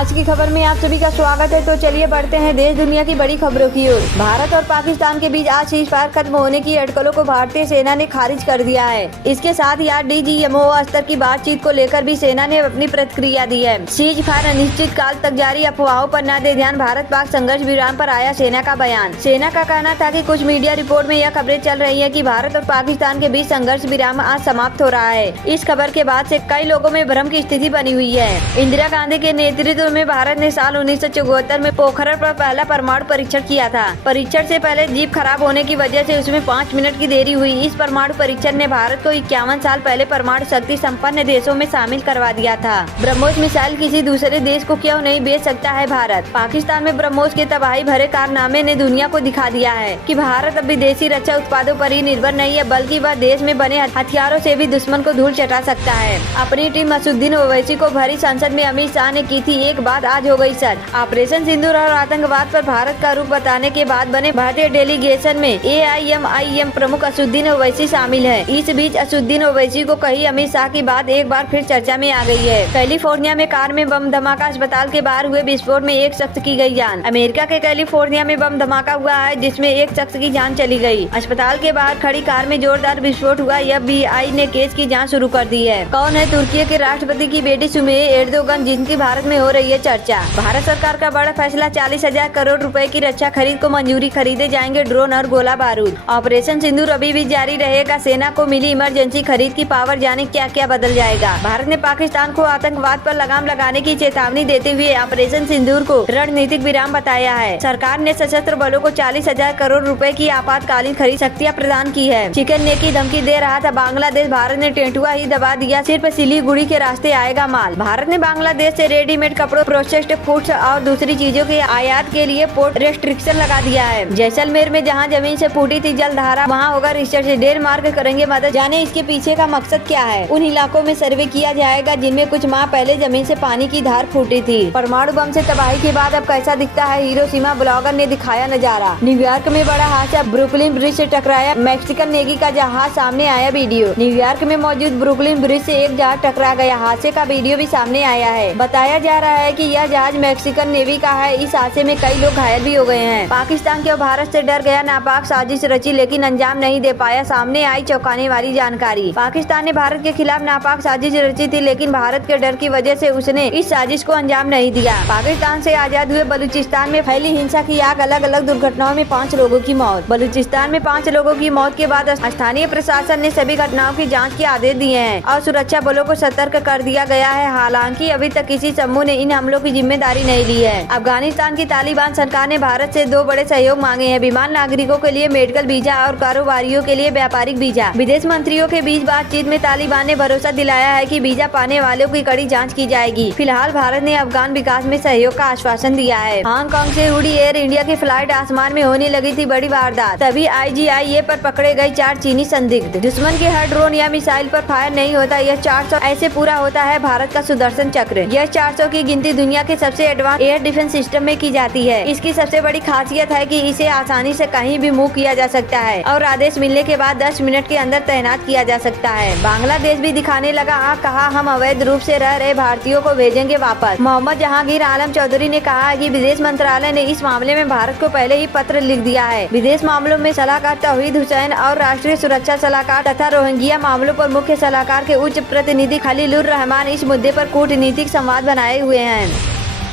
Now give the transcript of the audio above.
आज की खबर में आप सभी का स्वागत है। तो चलिए बढ़ते हैं देश दुनिया की बड़ी खबरों की ओर। भारत और पाकिस्तान के बीच आज सीज़फायर खत्म होने की अटकलों को भारतीय सेना ने खारिज कर दिया है। इसके साथ ही आज DGMO स्तर की बातचीत को लेकर भी सेना ने अपनी प्रतिक्रिया दी है। सीज़फायर अनिश्चित काल तक जारी, अफवाहों पर न दे ध्यान, भारत पाक संघर्ष विराम पर आया सेना का बयान। सेना का कहना था कि कुछ मीडिया रिपोर्ट में यह खबरें चल रही है कि भारत और पाकिस्तान के बीच संघर्ष विराम आज समाप्त हो रहा है। इस खबर के बाद से कई लोगों में भ्रम की स्थिति बनी हुई है। इंदिरा गांधी के नेतृत्व में भारत ने साल 1974 में पोखरण पर पहला परमाणु परीक्षण किया था। परीक्षण से पहले जीप खराब होने की वजह से उसमें 5 मिनट की देरी हुई। इस परमाणु परीक्षण ने भारत को 51 साल पहले परमाणु शक्ति संपन्न देशों में शामिल करवा दिया था। ब्रह्मोस मिसाइल किसी दूसरे देश को क्यों नहीं बेच सकता है भारत? पाकिस्तान में ब्रह्मोस के तबाही भरे कारनामे ने दुनिया को दिखा दिया है कि भारत अब विदेशी रक्षा उत्पादों पर ही निर्भर नहीं है, बल्कि वह देश में बने हथियारों से भी दुश्मन को धूल चटा सकता है। अपनी टीम असदुद्दीन ओवैसी को भरी संसद में अमित शाह ने की थी एक बात आज हो गई सच। ऑपरेशन सिंदूर और आतंकवाद पर भारत का रुख बताने के बाद बने भारतीय डेलीगेशन में AIMIM प्रमुख असदुद्दीन ओवैसी शामिल है। इस बीच असदुद्दीन ओवैसी को कही अमित शाह की बात एक बार फिर चर्चा में आ गई है। कैलिफोर्निया में कार में बम धमाका, अस्पताल के बाहर हुए विस्फोट में एक शख्स की गई जान। अमेरिका के कैलिफोर्निया में बम धमाका हुआ है जिसमें एक शख्स की जान चली गई। अस्पताल के बाहर खड़ी कार में जोरदार विस्फोट हुआ। FBI ने केस की जाँच शुरू कर दी है। कौन है तुर्की के राष्ट्रपति की बेटी सुमेह एर्दोगन, जिनकी भारत में हो रही है चर्चा। भारत सरकार का बड़ा फैसला, 40,000 करोड़ रुपए की रक्षा खरीद को मंजूरी, खरीदे जाएंगे ड्रोन और गोला बारूद। ऑपरेशन सिंदूर अभी भी जारी रहेगा। सेना को मिली इमरजेंसी खरीद की पावर, जाने क्या क्या बदल जाएगा। भारत ने पाकिस्तान को आतंकवाद पर लगाम लगाने की चेतावनी देते हुए ऑपरेशन सिंदूर को रणनीतिक विराम बताया है। सरकार ने सशस्त्र बलों को 40,000 करोड़ रुपए की आपातकालीन खरीद शक्तियाँ प्रदान की है। चिकन नेक की धमकी दे रहा था बांग्लादेश, भारत ने टेंटुआ ही दबा दिया। सिर्फ सिलीगुड़ी के रास्ते आएगा माल। भारत ने बांग्लादेश से रेडीमेड कपड़ों, प्रोसेस्ड फूड्स और दूसरी चीजों के आयात के लिए पोर्ट रेस्ट्रिक्शन लगा दिया है। जैसलमेर में जहां जमीन से फूटी थी जलधारा, वहां होगा रिसर्च। डेनमार्क करेंगे मदद, जाने इसके पीछे का मकसद क्या है। उन इलाकों में सर्वे किया जाएगा जिनमें कुछ माह पहले जमीन से पानी की धार फूटी थी। परमाणु बम से तबाही के बाद अब कैसा दिखता है हिरोशिमा, ब्लॉगर ने दिखाया नजारा। न्यूयॉर्क में बड़ा हादसा, ब्रुकलिन ब्रिज से टकराया मैक्सिकन नेवी का जहाज, सामने आया वीडियो। न्यूयॉर्क में मौजूद ब्रुकलिन ब्रिज से एक जहाज टकरा गया। हादसे का वीडियो भी सामने आया है। बताया जा रहा है कि यह जहाज मैक्सिकन नेवी का है। इस हादसे में कई लोग घायल भी हो गए हैं। पाकिस्तान क्यों भारत से डर गया? नापाक साजिश रची लेकिन अंजाम नहीं दे पाया, सामने आई चौंकाने वाली जानकारी। पाकिस्तान ने भारत के खिलाफ नापाक साजिश रची थी लेकिन भारत के डर की वजह से उसने इस साजिश को अंजाम नहीं दिया। पाकिस्तान से आजाद हुए बलूचिस्तान में फैली हिंसा की आग, अलग अलग दुर्घटनाओं में 5 लोगों की मौत। बलूचिस्तान में 5 लोगों की मौत के बाद स्थानीय प्रशासन ने सभी घटनाओं की जाँच के आदेश दिए हैं और सुरक्षा बलों को सतर्क कर दिया गया है। हालांकि अभी तक किसी समूह ने इन हमलों की जिम्मेदारी नहीं ली है। अफगानिस्तान की तालिबान सरकार ने भारत से 2 बड़े सहयोग मांगे हैं। विमान नागरिकों के लिए मेडिकल वीजा और कारोबारियों के लिए व्यापारिक वीजा। विदेश मंत्रियों के बीच बातचीत में तालिबान ने भरोसा दिलाया है कि वीजा पाने वालों की कड़ी जांच की जाएगी। फिलहाल भारत ने अफगान विकास में सहयोग का आश्वासन दिया है। हांगकांग से उड़ी एयर इंडिया की फ्लाइट, आसमान में होने लगी थी बड़ी वारदात। तभी IGIA पर पकड़े गए 4 चीनी संदिग्ध। दुश्मन के हर ड्रोन या मिसाइल पर फायर नहीं होता। यह 400 ऐसे पूरा होता है भारत का सुदर्शन चक्र। यह 400 की गिनती दुनिया के सबसे एडवांस एयर डिफेंस सिस्टम में की जाती है। इसकी सबसे बड़ी खासियत है कि इसे आसानी से कहीं भी मूव किया जा सकता है और आदेश मिलने के बाद 10 मिनट के अंदर तैनात किया जा सकता है। बांग्लादेश भी दिखाने लगा आग, कहा हम अवैध रूप से रह रहे भारतीयों को भेजेंगे वापस। मोहम्मद जहांगीर आलम चौधरी ने कहा है कि विदेश मंत्रालय ने इस मामले में भारत को पहले ही पत्र लिख दिया है। विदेश मामलों में सलाहकार तौहीद हुसैन और राष्ट्रीय सुरक्षा सलाहकार तथा रोहिंग्या मामलों पर मुख्य सलाहकार के उच्च प्रतिनिधि खलीलुर रहमान इस मुद्दे पर कूटनीतिक संवाद बनाए हुए हैं।